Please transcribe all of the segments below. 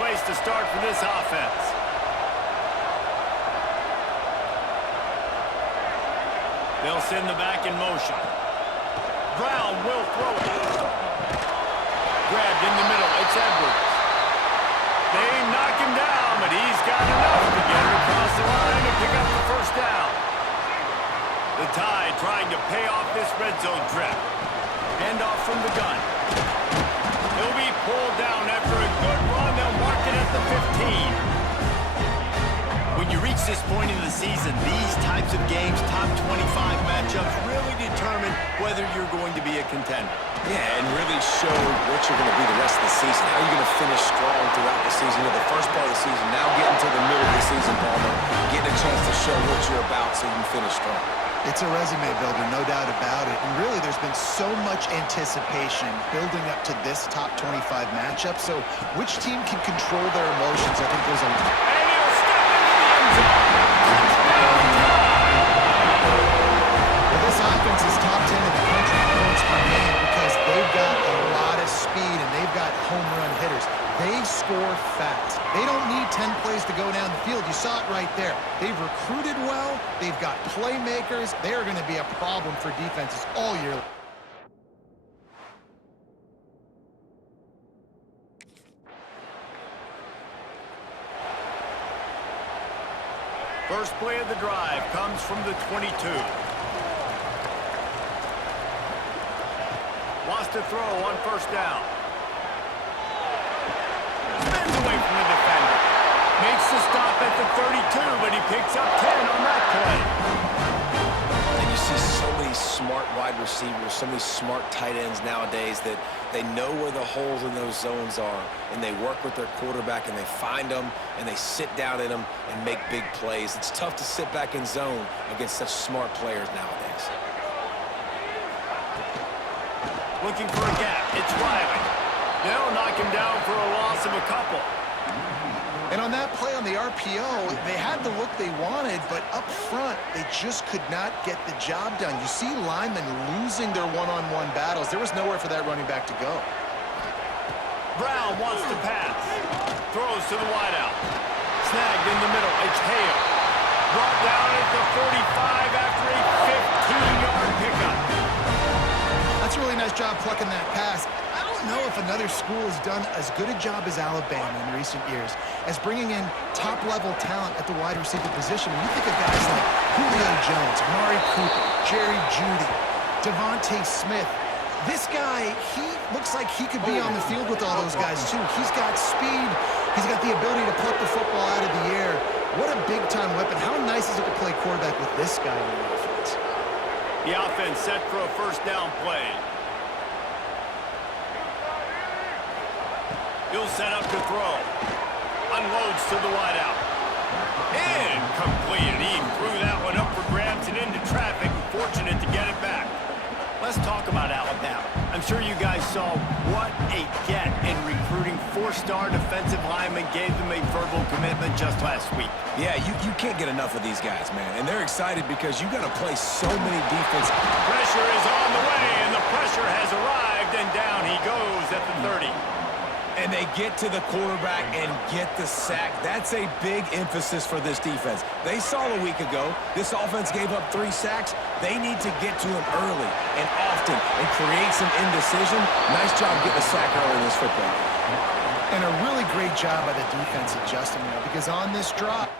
place to start for this offense. They'll send the back in motion. Brown will throw it. Grabbed in the middle. It's Edwards. They knock him down, but he's got enough to get it across the line and pick up the first down. The Tide trying to pay off this red zone trap. Hand off from the gun. He'll be pulled down after a good run. They'll mark it at the 15. When you reach this point in the season, these types of games, top 25 matchups, really determine whether you're going to be a contender. Yeah, and really show what you're going to be the rest of the season. How you're going to finish strong throughout the season. The first part of the season, now getting to the middle of the season, Palmer, getting a chance to show what you're about so you can finish strong. It's a resume builder, no doubt about it. And really, there's been so much anticipation building up to this top 25 matchup. So which team can control their emotions? I think there's a... And he'll step into the end zone. Well, this offense is top 10 in the country in points per game because they've got a lot of speed and they've got home run hitters. They score fast. They don't need 10 plays to go down the field. You saw it right there. They've recruited well. They've got playmakers. They are going to be a problem for defenses all year long. First play of the drive comes from the 22. Wants to throw on first down. Spins away from the defender. Makes the stop at the 32, but he picks up 10 on that play. And you see so many smart wide receivers, so many smart tight ends nowadays that they know where the holes in those zones are, and they work with their quarterback, and they find them, and they sit down in them and make big plays. It's tough to sit back in zone against such smart players nowadays. Looking for a gap. It's Riley. They'll knock him down for a loss of a couple. And on that play on the RPO, they had the look they wanted, but up front, they just could not get the job done. You see linemen losing their one-on-one battles. There was nowhere for that running back to go. Brown wants to pass. Throws to the wideout. Snagged in the middle. It's Hale. Brought down at the 45 after a 15-yard pickup. That's a really nice job plucking that pass. I don't know if another school has done as good a job as Alabama in recent years as bringing in top-level talent at the wide receiver position. When you think of guys like Julio Jones, Amari Cooper, Jerry Jeudy, Devontae Smith, this guy, he looks like he could be on the field with all those guys, too. He's got speed. He's got the ability to pluck the football out of the air. What a big-time weapon. How nice is it to play quarterback with this guy in the offense? The offense set for a first down play. He'll set up to throw. Unloads to the wideout. Incomplete. He threw that one up for grabs and into traffic. Fortunate to get it back. Let's talk about Alabama. I'm sure you guys saw what a get in recruiting. Four-star defensive linemen gave them a verbal commitment just last week. Yeah, you can't get enough of these guys, man. And they're excited because you got to play so many defense. Pressure is on the way, and the pressure has arrived, and down he goes at the 30. And they get to the quarterback and get the sack. That's a big emphasis for this defense. They saw a week ago, this offense gave up 3 sacks. They need to get to him early and often and create some indecision. Nice job getting a sack early in this football game. And a really great job by the defense adjusting now, because on this drop,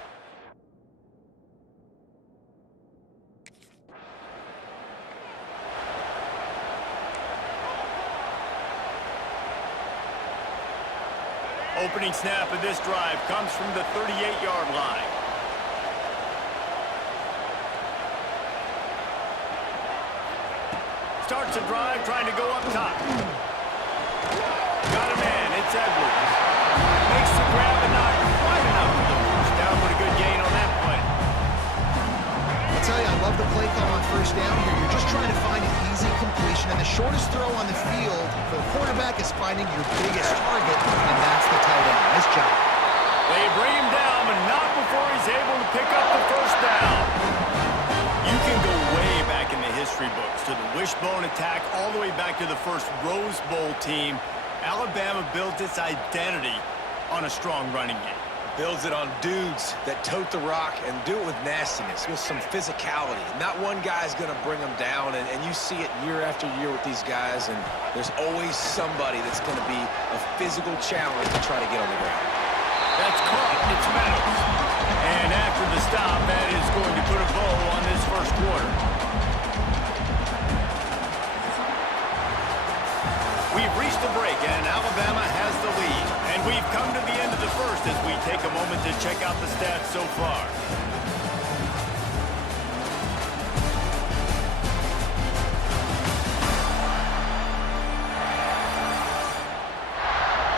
opening snap of this drive comes from the 38-yard line. Starts a drive trying to go up top. Got a man. It's Edwards. Makes the grab and not quite enough for the first down, but a good gain on that play. I'll tell you, I love the play call on first down here. You're just trying to find an easy completion, and the shortest throw on the field for the quarterback is finding your biggest target, and that's the tight end. Nice job. They bring him down, but not before he's able to pick up the first down. You can go way back in the history books to the wishbone attack all the way back to the first Rose Bowl team. Alabama built its identity on a strong running game. Builds it on dudes that tote the rock and do it with nastiness, with some physicality. Not one guy's going to bring them down, and you see it year after year with these guys, and there's always somebody that's going to be a physical challenge to try to get on the ground. That's caught. It's Meadows. And after the stop, that is going to put a bow on this first quarter. We've reached the break, and Alabama has the lead. And we've come to the end of the first as we take a moment to check out the stats so far.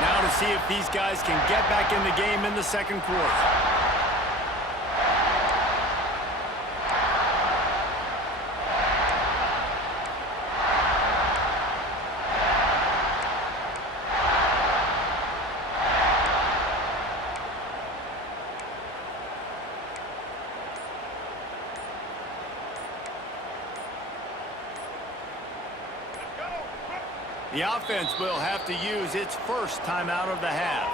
Now to see if these guys can get back in the game in the second quarter. The offense will have to use its first timeout of the half.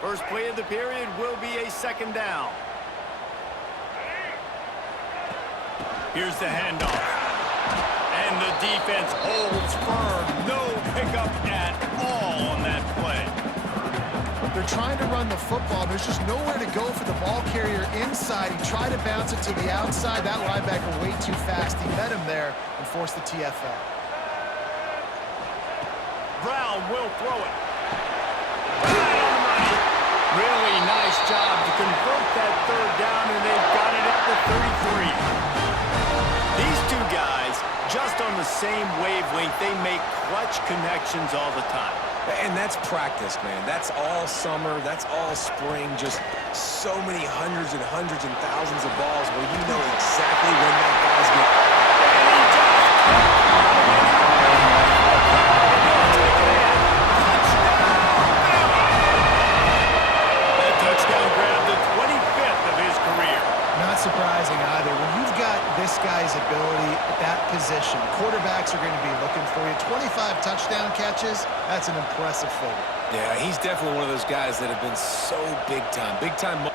First play of the period will be a second down. Here's the handoff. And the defense holds firm. No pickup at all on that play. They're trying to run the football. There's just nowhere to go for the ball carrier inside. He tried to bounce it to the outside. That linebacker way too fast. He met him there and forced the TFL. Brown will throw it. Right on the money. Really nice job to convert that third down, and they've got it at the 33. These two guys, just on the same wavelength, they make clutch connections all the time. And that's practice, man. That's all summer. That's all spring. Just so many hundreds and thousands of balls where you know exactly when that guy's going. That touchdown grabbed the 25th of his career. Not surprising either. When you've got this guy's ability at that position, quarterbacks are going to be looking for you. 25 touchdown catches, that's an impressive figure. Yeah, he's definitely one of those guys that have been so big time. Big time.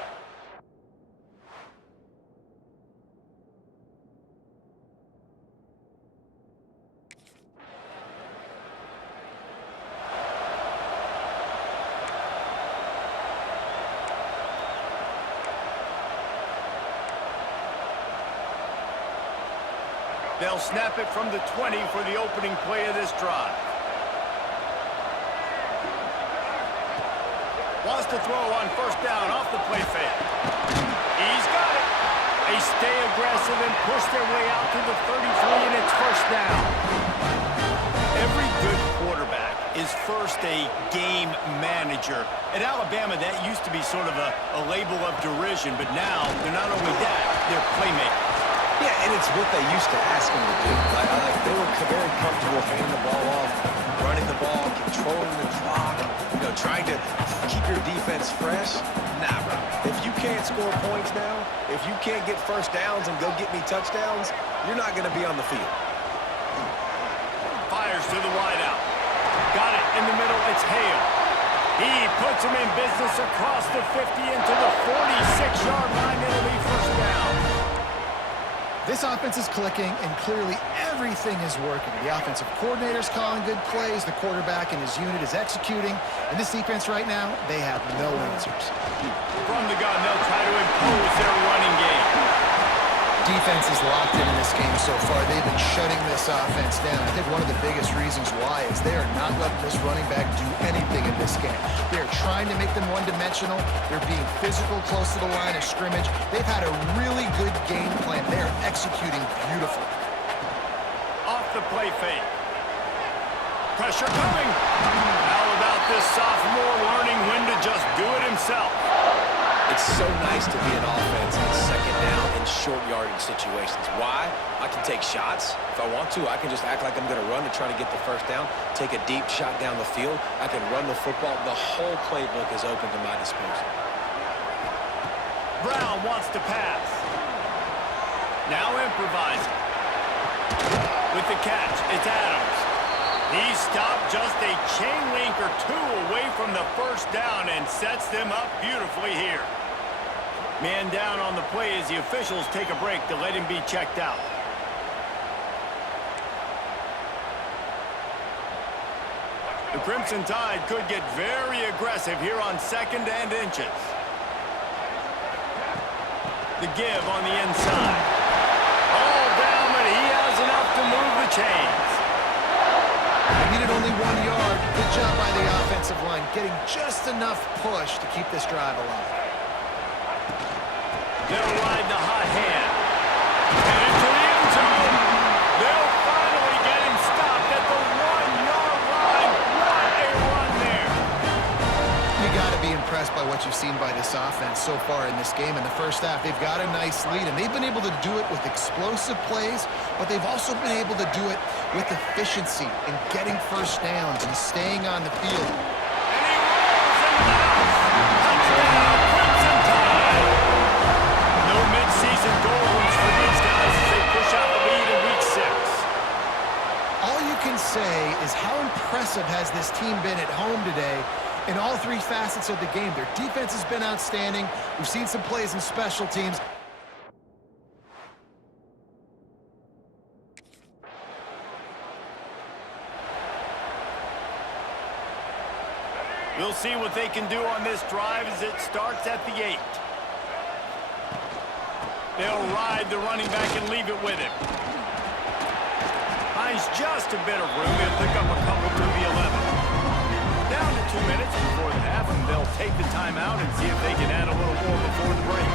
They'll snap it from the 20 for the opening play of this drive. Wants to throw on first down off the play fake. He's got it. They stay aggressive and push their way out to the 33, and it's first down. Every good quarterback is first a game manager. At Alabama, that used to be sort of a label of derision, but now they're not only that, they're playmakers. Yeah, and it's what they used to ask him to do. Like they were very comfortable handing the ball off, running the ball, controlling the clock, trying to keep your defense fresh. Nah, bro. If you can't score points now, if you can't get first downs and go get me touchdowns, you're not going to be on the field. Fires to the wideout. Got it in the middle. It's Hale. He puts him in business across the 50 into the 46-yard line. It'll be first down. This offense is clicking, and clearly everything is working. The offensive coordinator's calling good plays. The quarterback and his unit is executing. And this defense right now, they have no answers. From the gun, they'll try to impose their running game. Defense is locked in this game so far. They've been shutting this offense down. I think one of the biggest reasons why is they are not letting this running back do anything in this game. They're trying to make them one-dimensional. They're being physical close to the line of scrimmage. They've had a really good game plan. They're executing beautifully. Off the play fake. Pressure coming. How about this sophomore learning when to just do it himself? It's so nice to be an offense on second down in short yardage situations. Why? I can take shots. If I want to, I can just act like I'm going to run to try to get the first down, take a deep shot down the field. I can run the football. The whole playbook is open to my disposal. Brown wants to pass. Now improvising. With the catch, it's Adams. He stopped just a chain link or two away from the first down and sets them up beautifully here. Man down on the play as the officials take a break to let him be checked out. The Crimson Tide could get very aggressive here on 2nd and inches. The give on the inside. All down, but he has enough to move the chains. They needed only 1 yard. Good job by the offensive line, getting just enough push to keep this drive alive. They'll ride the hot hand. And into the end zone. They'll finally get him stopped at the 1-yard line. What a run there. You got to be impressed by what you've seen by this offense so far in this game. In the first half, they've got a nice lead, and they've been able to do it with explosive plays, but they've also been able to do it with efficiency and getting first downs and staying on the field. And he rolls into the house. Touchdown, Crimson Tide. No mid-season goals for these guys as they push out the lead in Week 6. All you can say is how impressive has this team been at home today in all three facets of the game. Their defense has been outstanding. We've seen some plays in special teams. We'll see what they can do on this drive as it starts at the 8. They'll ride the running back and leave it with him. Finds just a bit of room. He'll pick up a couple through the 11. Down to 2 minutes before the half, and they'll take the timeout and see if they can add a little more before the break.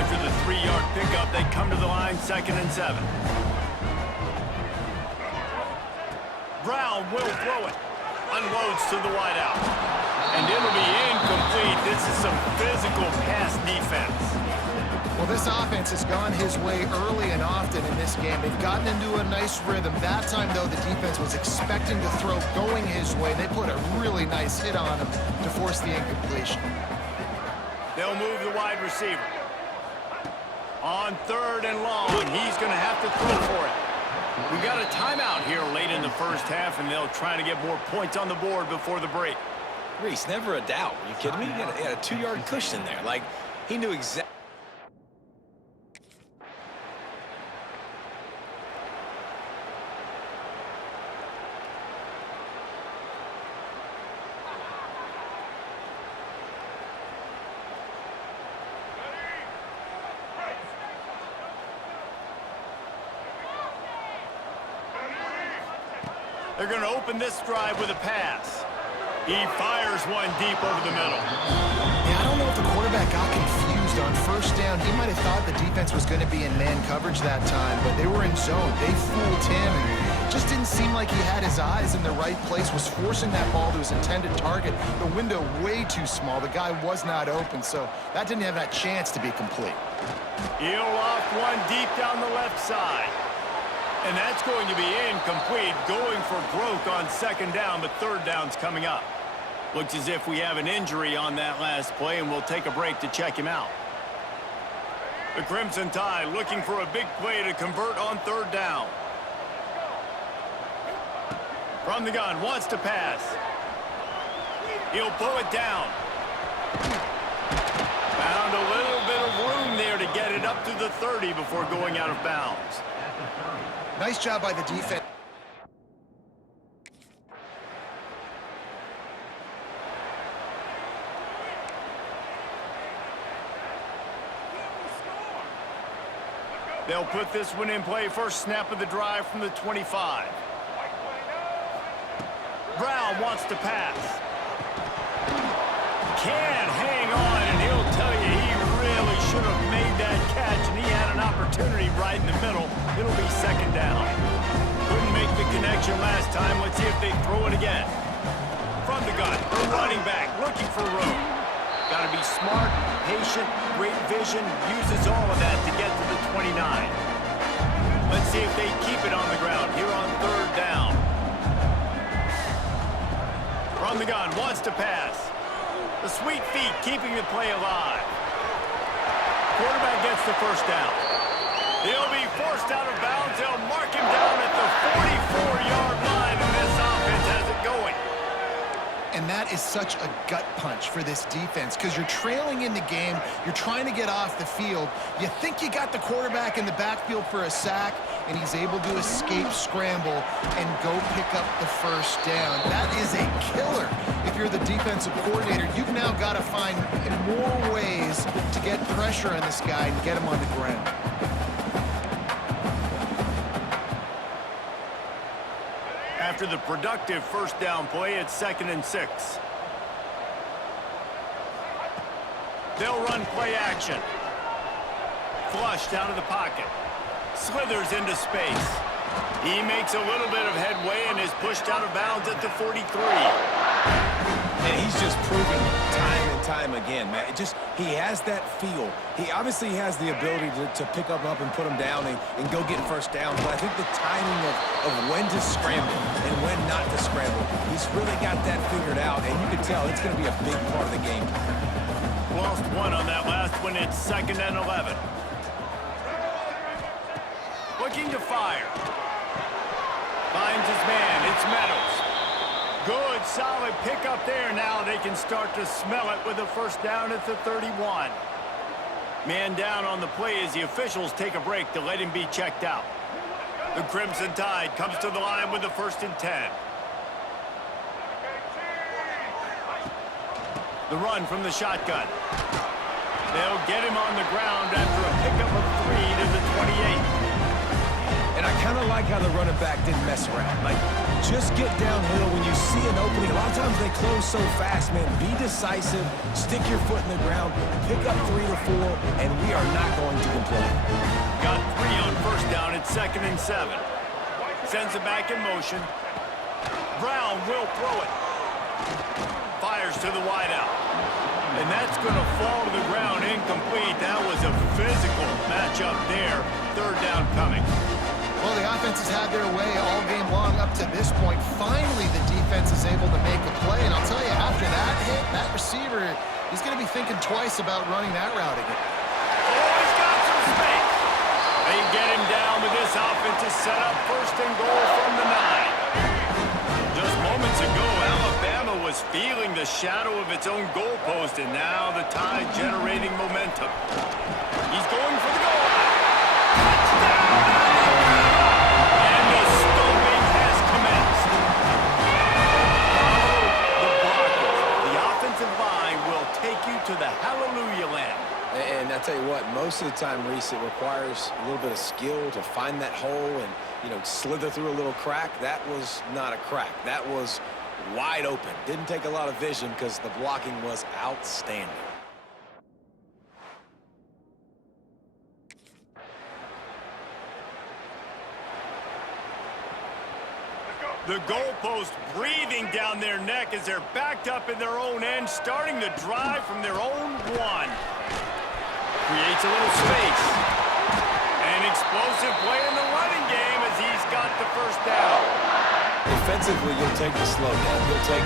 After the 3-yard pickup, they come to the line 2nd and 7. Brown will throw it. Unloads to the wideout. And it'll be incomplete. This is some physical pass defense. Well, this offense has gone his way early and often in this game. They've gotten into a nice rhythm. That time, though, the defense was expecting to throw going his way. They put a really nice hit on him to force the incompletion. They'll move the wide receiver. On 3rd and long, he's going to have to throw for it. We got a timeout here late in the first half, and they'll try to get more points on the board before the break. Reese, never a doubt. Are you kidding me? He had a 2-yard cushion there. Like, he knew exactly. They're going to open this drive with a pass. He fires one deep over the middle. Yeah, I don't know if the quarterback got confused on first down. He might have thought the defense was going to be in man coverage that time, but they were in zone. They fooled him, and just didn't seem like he had his eyes in the right place, was forcing that ball to his intended target. The window way too small. The guy was not open, so that didn't have that chance to be complete. He'll loft one deep down the left side. And that's going to be incomplete, going for broke on 2nd down, but 3rd down's coming up. Looks as if we have an injury on that last play, and we'll take a break to check him out. The Crimson Tide looking for a big play to convert on 3rd down. From the gun, wants to pass. He'll pull it down. Found a little bit of room there to get it up to the 30 before going out of bounds. Nice job by the defense. They'll put this one in play. First snap of the drive from the 25. Brown wants to pass. Can't hang on, and he'll tell you he really should have made that catch, and he had an opportunity right in the middle. It'll be 2nd down. Couldn't make the connection last time. Let's see if they throw it again. From the gun, the running back looking for room. Got to be smart, patient, great vision, uses all of that to get to the 29. Let's see if they keep it on the ground here on 3rd down. From the gun, wants to pass. The sweet feet keeping the play alive. Quarterback gets the first down. He'll be forced out of bounds. They'll mark him down that is such a gut punch for this defense because you're trailing in the game. You're trying to get off the field. You think you got the quarterback in the backfield for a sack, and he's able to escape scramble and go pick up the first down. That is a killer. If you're the defensive coordinator, you've now got to find more ways to get pressure on this guy and get him on the ground. After the productive first down play, it's 2nd and 6. They'll run play action. Flushed out of the pocket. Slithers into space. He makes a little bit of headway and is pushed out of bounds at the 43. And he's just proven time and time again, man. He has that feel. He obviously has the ability to pick up and put him down and go get first down. But I think the timing of when to scramble and when not to scramble, he's really got that figured out. And you can tell it's going to be a big part of the game. Lost one on that last one. It's 2nd and 11. Looking to fire. Finds his man. It's Meadows. Good, solid pickup there. Now they can start to smell it with a first down at the 31. Man down on the play as the officials take a break to let him be checked out. The Crimson Tide comes to the line with the 1st and 10. The run from the shotgun. They'll get him on the ground after a pickup of 3 to the 28. And I kind of like how the running back didn't mess around. Like, just get downhill when you see an opening. A lot of times they close so fast, man. Be decisive, stick your foot in the ground, pick up 3 to 4, and we are not going to complain. Got 3 on first down. It's 2nd and 7. Sends it back in motion. Brown will throw it. Fires to the wideout. And that's going to fall to the ground incomplete. That was a physical matchup there. 3rd down coming. Well, the offense has had their way all game long up to this point. Finally, the defense is able to make a play. And I'll tell you, after that hit, that receiver, he's going to be thinking twice about running that route again. Oh, he's got some space. They get him down with this offensive setup. 1st and goal from the 9. Just moments ago, Alabama was feeling the shadow of its own goalpost, and now the Tide generating momentum. He's going for the goal. Touchdown! And the stomping has commenced. The blockers. The offensive line will take you to the hallelujah land. And I tell you what, most of the time, Reese, it requires a little bit of skill to find that hole and, slither through a little crack. That was not a crack. That was wide open. Didn't take a lot of vision because the blocking was outstanding. The goalpost breathing down their neck as they're backed up in their own end, starting to drive from their own 1. Creates a little space. An explosive play in the running game as he's got the first down. Defensively, you'll take the slow down. You'll take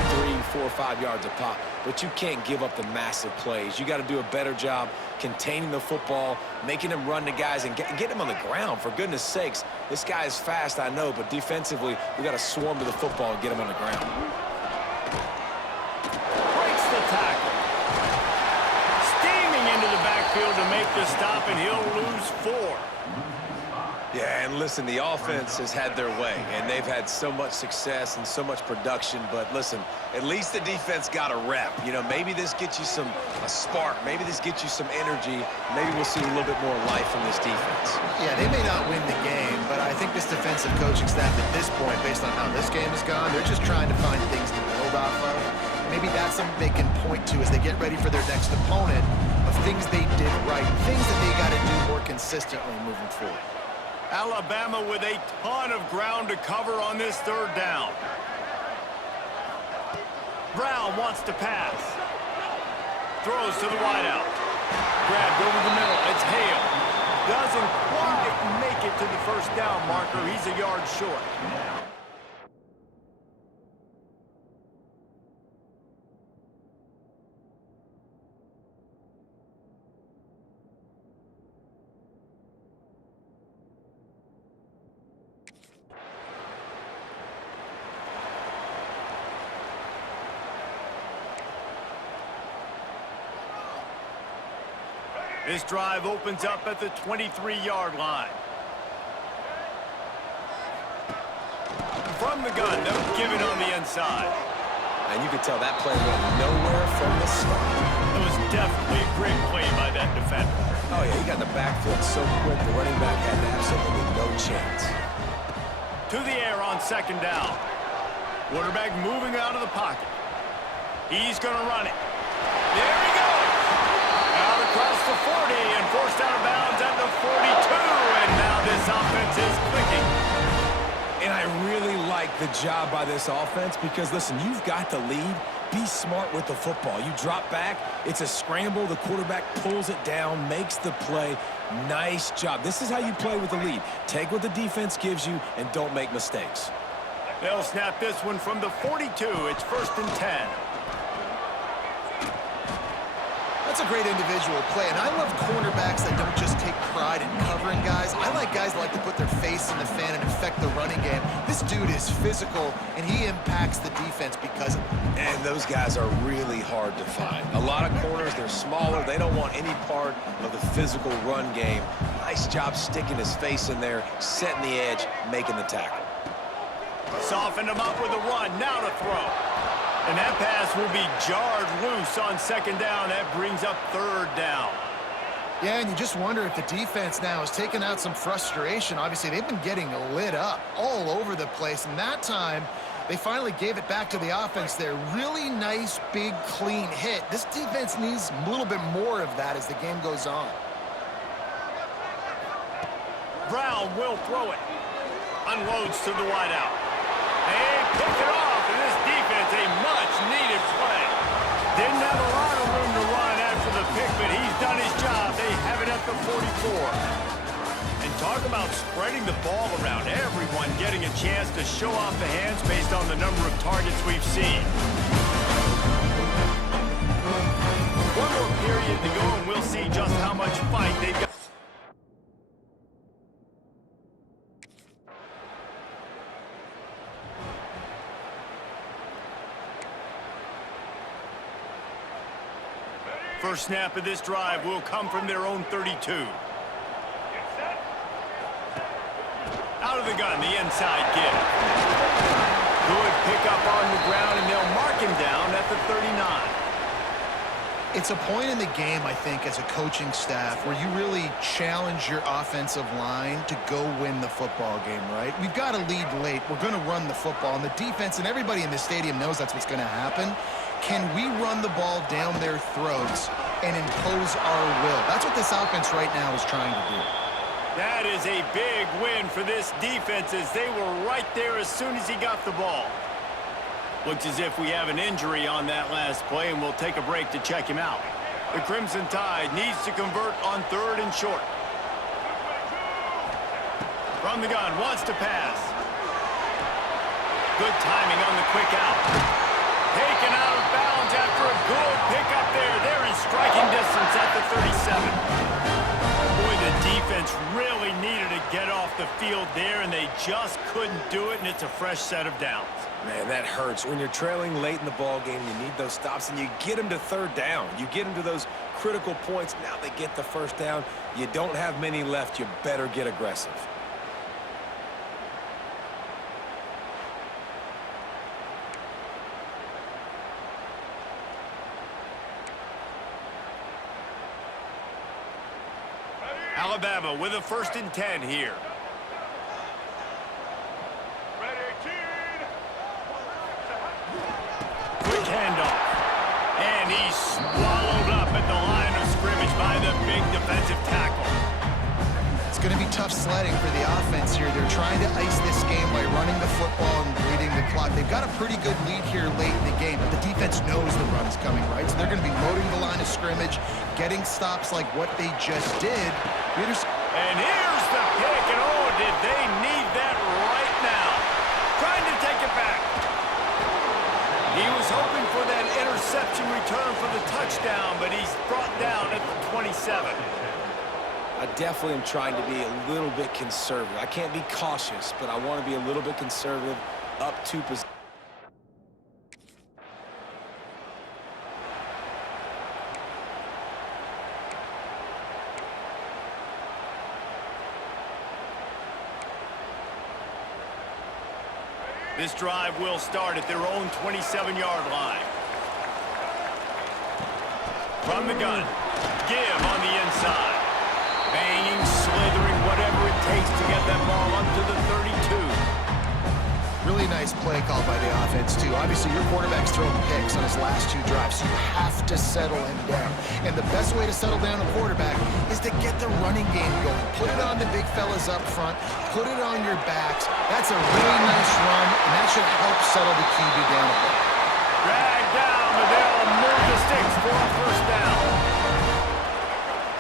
3, 4, 5 yards a pop, but you can't give up the massive plays. You got to do a better job containing the football, making him run to guys, and get him on the ground. For goodness sakes, this guy is fast, I know, but defensively, we got to swarm to the football and get him on the ground. Breaks the tackle. Steaming into the backfield to make the stop, and he'll lose 4. Yeah, and listen, the offense has had their way, and they've had so much success and so much production. But listen, at least the defense got a rep. Maybe this gets you a spark. Maybe this gets you some energy. Maybe we'll see a little bit more life from this defense. Yeah, they may not win the game, but I think this defensive coaching staff at this point, based on how this game has gone, they're just trying to find things to build off of. Maybe that's something they can point to as they get ready for their next opponent of things they did right, things that they got to do more consistently moving forward. Alabama with a ton of ground to cover on this 3rd down. Brown wants to pass. Throws to the wideout. Grabbed over the middle. It's Hale. Doesn't quite make it to the first down marker. He's a yard short. This drive opens up at the 23-yard line. From the gun, they'll give it on the inside. And you could tell that play went nowhere from the start. It was definitely a great play by that defender. Oh, yeah, he got the backfield so quick, the running back had absolutely no chance. To the air on second down. Quarterback moving out of the pocket. He's going to run it. There he goes. Out across the 40 and forced out of bounds at the 42. And now this offense is clicking. And I really like the job by this offense because, listen, you've got the lead. Be smart with the football. You drop back, it's a scramble. The quarterback pulls it down, makes the play. Nice job. This is how you play with the lead. Take what the defense gives you and don't make mistakes. They'll snap this one from the 42. It's 1st and 10. That's a great individual play, and I love cornerbacks that don't just take pride in covering guys. I like guys that like to put their face in the fan and affect the running game. This dude is physical, and he impacts the defense because of it. And those guys are really hard to find. A lot of corners, they're smaller. They don't want any part of the physical run game. Nice job sticking his face in there, setting the edge, making the tackle. Softened him up with a run. Now to throw. And that pass will be jarred loose on second down. That brings up 3rd down. Yeah, and you just wonder if the defense now has taken out some frustration. Obviously, they've been getting lit up all over the place, and that time they finally gave it back to the offense there. Really nice, big, clean hit. This defense needs a little bit more of that as the game goes on. Brown will throw it. Unloads to the wideout. They pick it off, and this defense, a much-needed play. Didn't have a lot of room to run after the pick, but he's done his job. They have it at the 44. And talk about spreading the ball around. Everyone getting a chance to show off the hands based on the number of targets we've seen. One more period to go, and we'll see just how much fight they've got. First snap of this drive will come from their own 32. Out of the gun, the inside give. Good pickup on the ground, and they'll mark him down at the 39. It's a point in the game, I think, as a coaching staff where you really challenge your offensive line to go win the football game, right? We've got to lead late. We're going to run the football, and the defense and everybody in the stadium knows that's what's going to happen. Can we run the ball down their throats and impose our will? That's what this offense right now is trying to do. That is a big win for this defense as they were right there as soon as he got the ball. Looks as if we have an injury on that last play, and we'll take a break to check him out. The Crimson Tide needs to convert on 3rd and short. From the gun, wants to pass. Good timing on the quick out. Taken out of bounds after a good pickup there. They're in striking distance at the 37. Boy, the defense really needed to get off the field there, and they just couldn't do it, and it's a fresh set of downs. Man, that hurts. When you're trailing late in the ball game, you need those stops, and you get them to 3rd down. You get them to those critical points. Now they get the 1st down. You don't have many left. You better get aggressive. Alabama with a 1st and 10 here. Quick handoff. And he's swallowed up at the line of scrimmage by the big defensive tackle. It's going to be tough sledding for the offense here. They're trying to ice this game by running the football and bleeding the clock. They've got a pretty good lead here late in the game, but the defense knows the run's coming, right? So they're going to be loading the line of scrimmage, getting stops like what they just did. And here's the pick, and oh, did they need that right now. Trying to take it back. He was hoping for that interception return for the touchdown, but he's brought down at the 27. I definitely am trying to be a little bit conservative. I can't be cautious, but I want to be a little bit conservative up to position. This drive will start at their own 27-yard line. From the gun, give on the inside. Banging, slithering, whatever it takes to get that ball up to the 32. Really nice play call by the offense, too. Obviously, your quarterback's thrown picks on his last 2 drives, so you have to settle him down. And the best way to settle down a quarterback is to get the running game going. Put it on the big fellas up front. Put it on your backs. That's a really nice run, and that should help settle the QB down a bit. Drag down, but they'll move the sticks for a first down.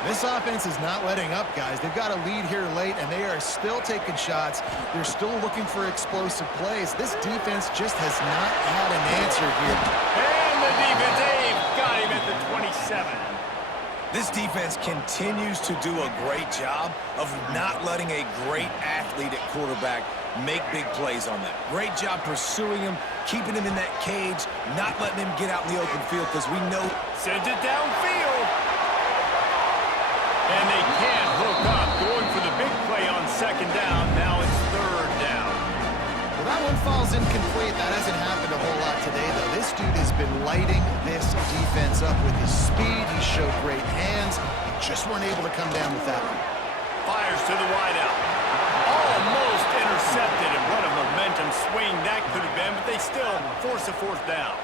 This offense is not letting up, guys. They've got a lead here late, and they are still taking shots. They're still looking for explosive plays. This defense just has not had an answer here. And the defense, they've got him at the 27. This defense continues to do a great job of not letting a great athlete at quarterback make big plays on them. Great job pursuing him, keeping him in that cage, not letting him get out in the open field because we know. Sends it downfield. And they can't hook up. Going for the big play on second down. Now it's third down. Well, that one falls incomplete. That hasn't happened a whole lot today, though. This dude has been lighting this defense up with his speed. He showed great hands. He just weren't able to come down with that one. Fires to the wideout. Almost intercepted, and what a momentum swing that could have been, but they still force a fourth down.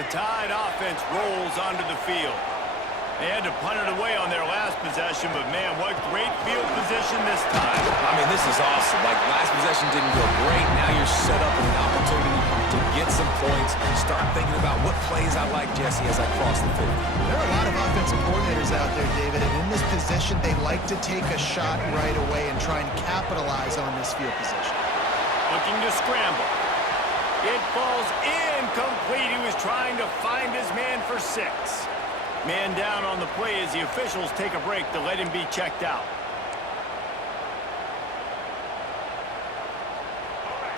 The Tide offense rolls onto the field. They had to punt it away on their last possession, but man, what great field position this time. I mean, this is awesome. Like, last possession didn't go great. Now you're set up with an opportunity to get some points. Start thinking about what plays I like, Jesse, as I cross the 50. There are a lot of offensive coordinators out there, David, and in this position, they like to take a shot right away and try and capitalize on this field position. Looking to scramble. It falls incomplete. He was trying to find his man for 6. Man down on the play as the officials take a break to let him be checked out.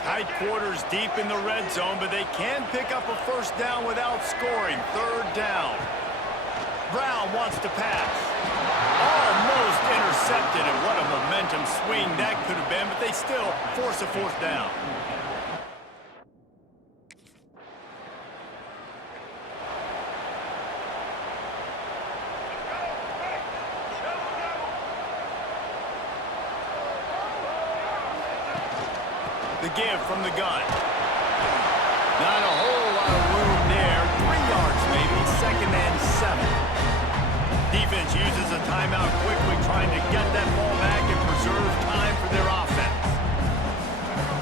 Tight quarters deep in the red zone, but they can pick up a first down without scoring. Third down. Brown wants to pass. Almost intercepted, and what a momentum swing that could have been, but they still force a fourth down. The give from the gun. Not a whole lot of room there. 3 yards maybe, second and 7. Defense uses a timeout quickly, trying to get that ball back and preserve time for their offense.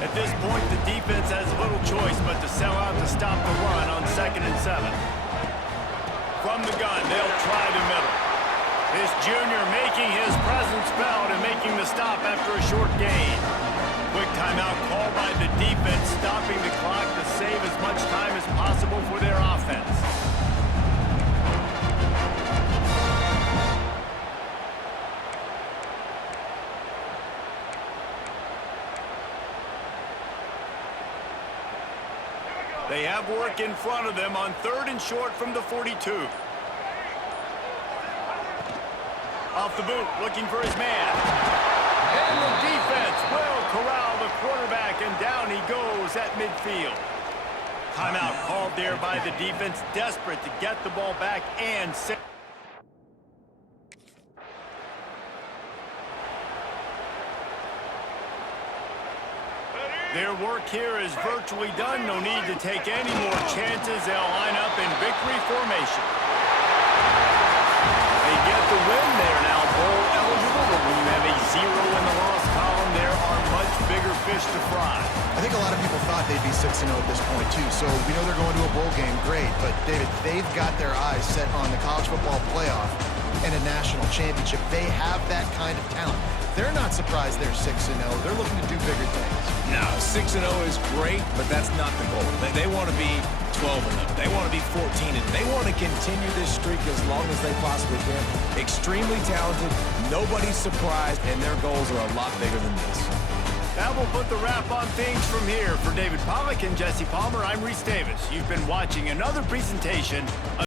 At this point, the defense has little choice but to sell out to stop the run on second and 7. From the gun, they'll try the middle. This junior making his presence felt and making the stop after a short gain. Quick timeout called by the defense, stopping the clock to save as much time as possible for their offense. They have work in front of them on 3rd and short from the 42. Off the boot, looking for his man. And the defense will corral the quarterback, and down he goes at midfield. Timeout called there by the defense, desperate to get the ball back and save. Their work here is virtually done. No need to take any more chances. They'll line up in victory formation. They get the win. They are now bowl eligible, but when you have a 0 in the loss column, there are much bigger fish to fry. I think a lot of people thought they'd be 6-0 at this point, too. So we know they're going to a bowl game. Great. But, David, they've got their eyes set on the college football playoff and a national championship. They have that kind of talent. They're not surprised they're 6-0. They're looking to do bigger things. No, 6-0 is great, but that's not the goal. They want to be 12-0. They want to be 14-0. They want to continue this streak as long as they possibly can. Extremely talented, nobody's surprised, and their goals are a lot bigger than this. That will put the wrap on things from here. For David Pollack and Jesse Palmer, I'm Reese Davis. You've been watching another presentation of